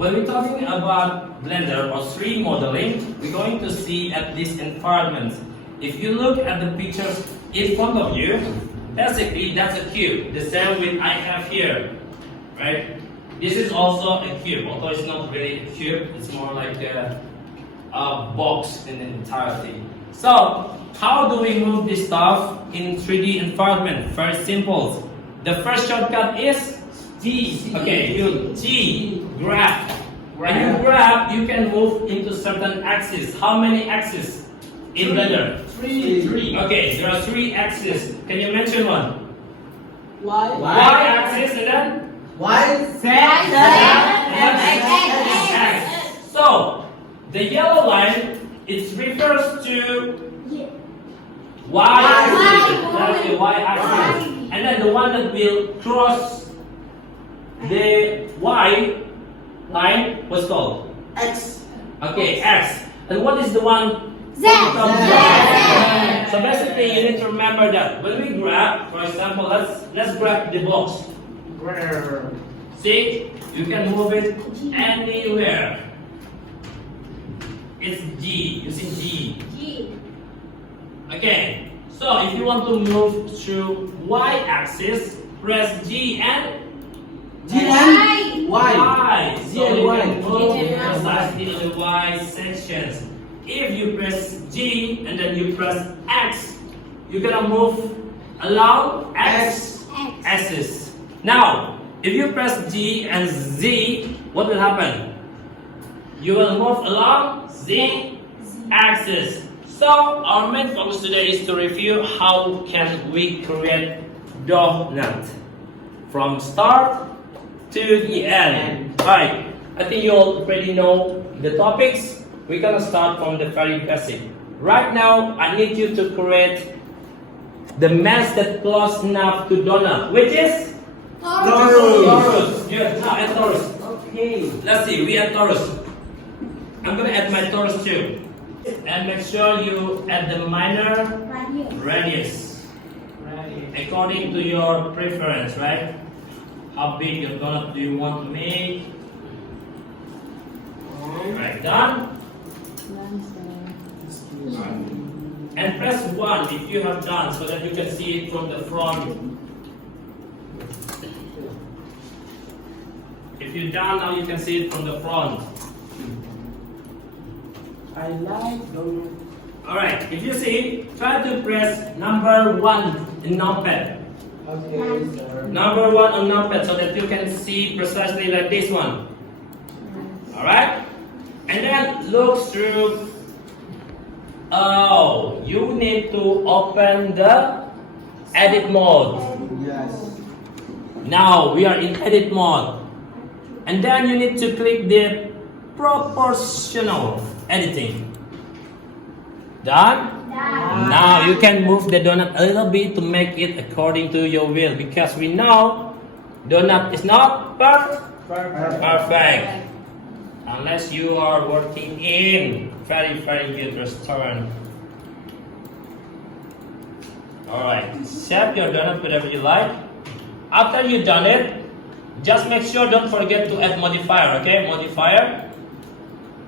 When we're talking about Blender or 3D modeling, we're going to see at this environment. If you look at the pictures in front of you, basically that's a cube. The same with I have here, right? This is also a cube, although it's not really a cube. It's more like a box in the entirety. So, how do we move this stuff in 3D environment? Very simple. The first shortcut is G. Okay, you G, grab. When you grab, you can move into certain axes. How many axes in Blender? Three. Okay, there are 3 axes. Can you mention one? Y. Y axis and then? Y. Z. X. So, the yellow line, it refers to Y axis. That's the Y axis. And then the one that will cross the Y line, what's called? X. Okay, X. And what is the one? Z. So basically, you need to remember that when we grab, for example, let's grab the box. See, you can move it anywhere. It's G. You see G. Okay. So if you want to move through Y-axis, press G and Y. Y. So you Y. can move precisely on the Y sections. If you press G and then you press X, you're gonna move along X axis. Now, if you press G and Z, what will happen? You will move along Z axis. So our main focus today is to review how can we create donut from start to the end. Alright, I think you already know the topics. We're gonna start from the very basic. Right now, I need you to create the mesh that close enough to donut, which is Taurus. Yes, now add Taurus. Okay. Let's see, we add Taurus. I'm gonna add my Taurus too. And make sure you add the minor radius according to your preference, right? How big your donut do you want to make? Right, done? And press 1 if you have done so that you can see it from the front. If you're done, now you can see it from the front. I like donut. Alright, if you see, try to press number 1 in numpad. Okay, sir. Number 1 on numpad so that you can see precisely like this one. Alright? And then look through. Oh, you need to open the edit mode. Yes. Now we are in edit mode. And then you need to click the proportional editing. Done? Now you can move the donut a little bit to make it according to your will, because we know donut is not perfect unless you are working in very good restaurant. Alright, shape your donut whatever you like. After you've done it, just make sure don't forget to add modifier, okay? Modifier.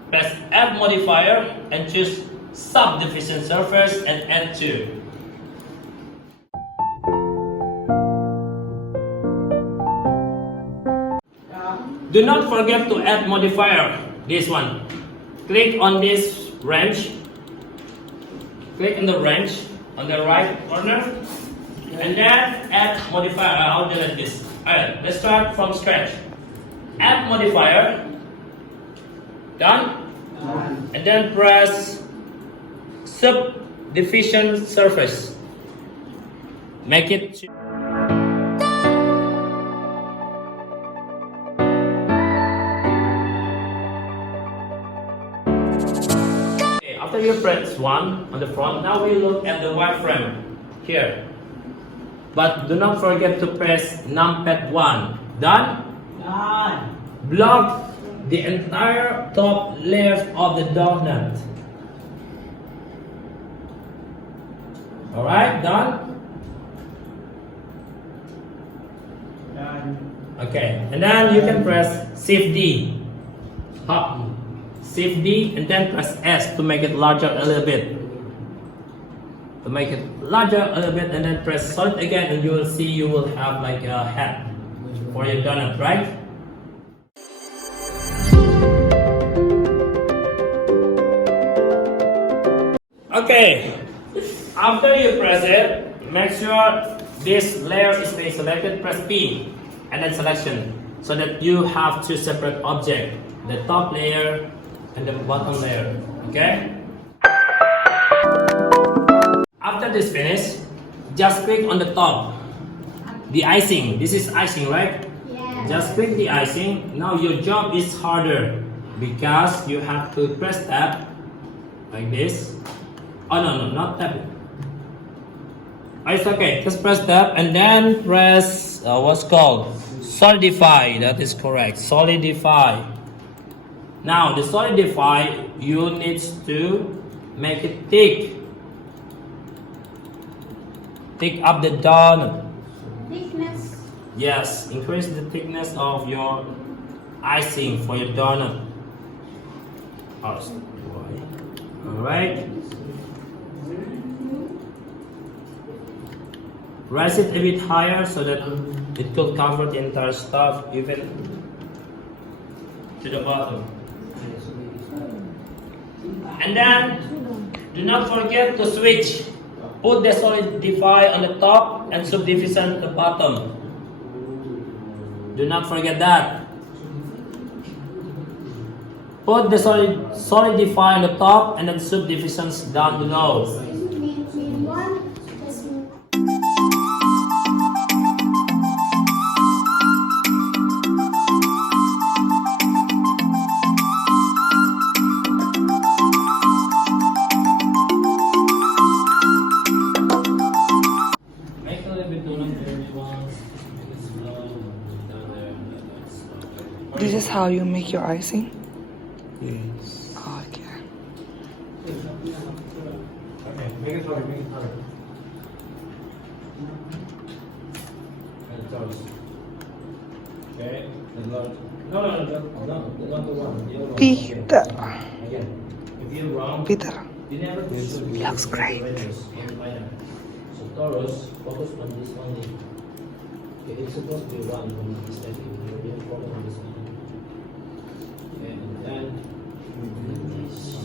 Press add modifier and choose subdivision surface and add 2. Do not forget to add modifier, this one. Click on this wrench. Click on the wrench on the right corner. And then add modifier. I'll delete this. Alright, let's start from scratch. Add modifier. Done? And then press subdivision surface. Make it. Okay, after you press 1 on the front, now we look at the wireframe here. But do not forget to press numpad 1. Done? Done. Block the entire top left of the donut. Alright, done? Done. Okay, and then you can press Shift D. Up. Shift D and then press S to make it larger a little bit. To make it larger a little bit and then press solid again and you will see you will have like a head for your donut, right? Okay, after you press it, make sure this layer is being selected, press P and then selection so that you have two separate objects, the top layer and the bottom layer, okay? After this finish, just click on the top, the icing. This is icing, right? Yeah. Just click the icing. Now your job is harder because you have to press tab like this. Oh no, not tab. Oh, it's okay. Just press tab and then press what's called solidify. That is correct. Solidify. Now the solidify, you need to make it thick. Thick up the donut. Thickness. Yes, increase the thickness of your icing for your donut. Alright. Raise it a bit higher so that it could cover the entire stuff even to the bottom. And then do not forget to switch. Put the solidify on the top and subdivision at the bottom. Do not forget that. Put the solidify on the top and then subdivisions down below. Make a little bit donut wherever you want. Make it slow. Down there. Slow. This is how you make your icing? Yes. Okay. Okay, make it harder, make it harder. And toast. Okay. And large. No, not the one. The other one. Peter. Again. If you're wrong, Peter. you never should Looks great. So Taurus, focus on this only. Okay, it's supposed to be one from this side. You focus on this one. Okay, and then this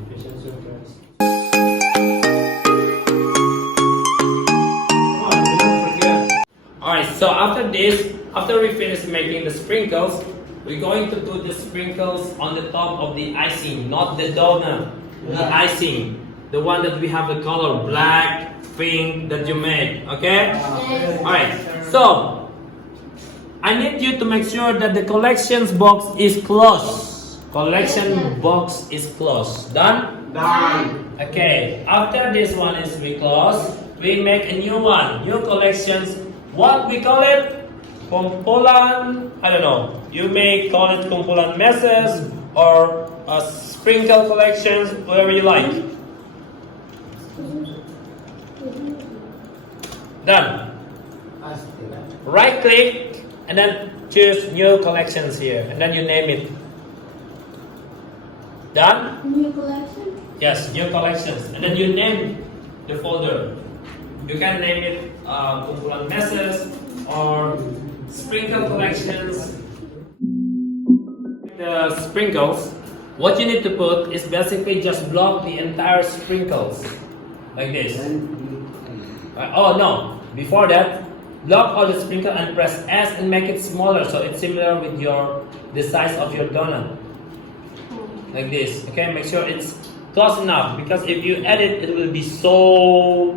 efficient surface. Come on, don't forget. Alright, so after we finish making the sprinkles, we're going to put the sprinkles on the top of the icing, not the donut. The icing, the one that we have the color black, pink that you made. Okay? Alright, so I need you to make sure that the collections box is closed. Collection box is closed. Done? Done. Okay, after this one is we close, we make a new one. New collections. What we call it? Kumpulan, I don't know. You may call it kumpulan messes or sprinkle collections, whatever you like. Done. Right click and then choose new collections here and then you name it. Done? New collection. Yes, new collections. And then you name the folder. You can name it kumpulan messes or sprinkle collections. The sprinkles, what you need to put is basically just block the entire sprinkles like this. Oh no, before that, block all the sprinkle and press S and make it smaller so it's similar with the size of your donut. Like this, okay? Make sure it's close enough because if you edit, it will be so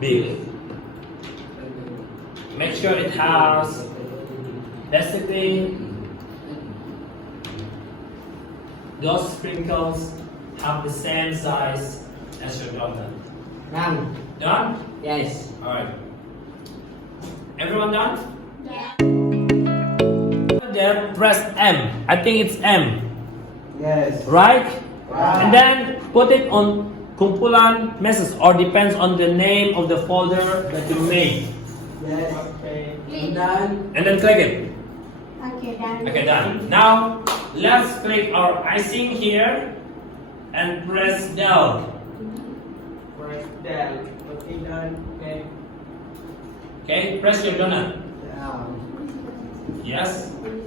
big. Make sure it has basically those sprinkles have the same size as your donut. Done. Done? Yes. Alright. Everyone done? Yeah. Then press M. I think it's M. Yes. Right? Right. And then put it on kumpulan messes or depends on the name of the folder that you made. Yes. Okay. I'm done. And then click it. Okay, done. Okay, done. Now let's click our icing here and press down. Press down. Okay, done. Okay. Okay, press your donut. Down. Yes. And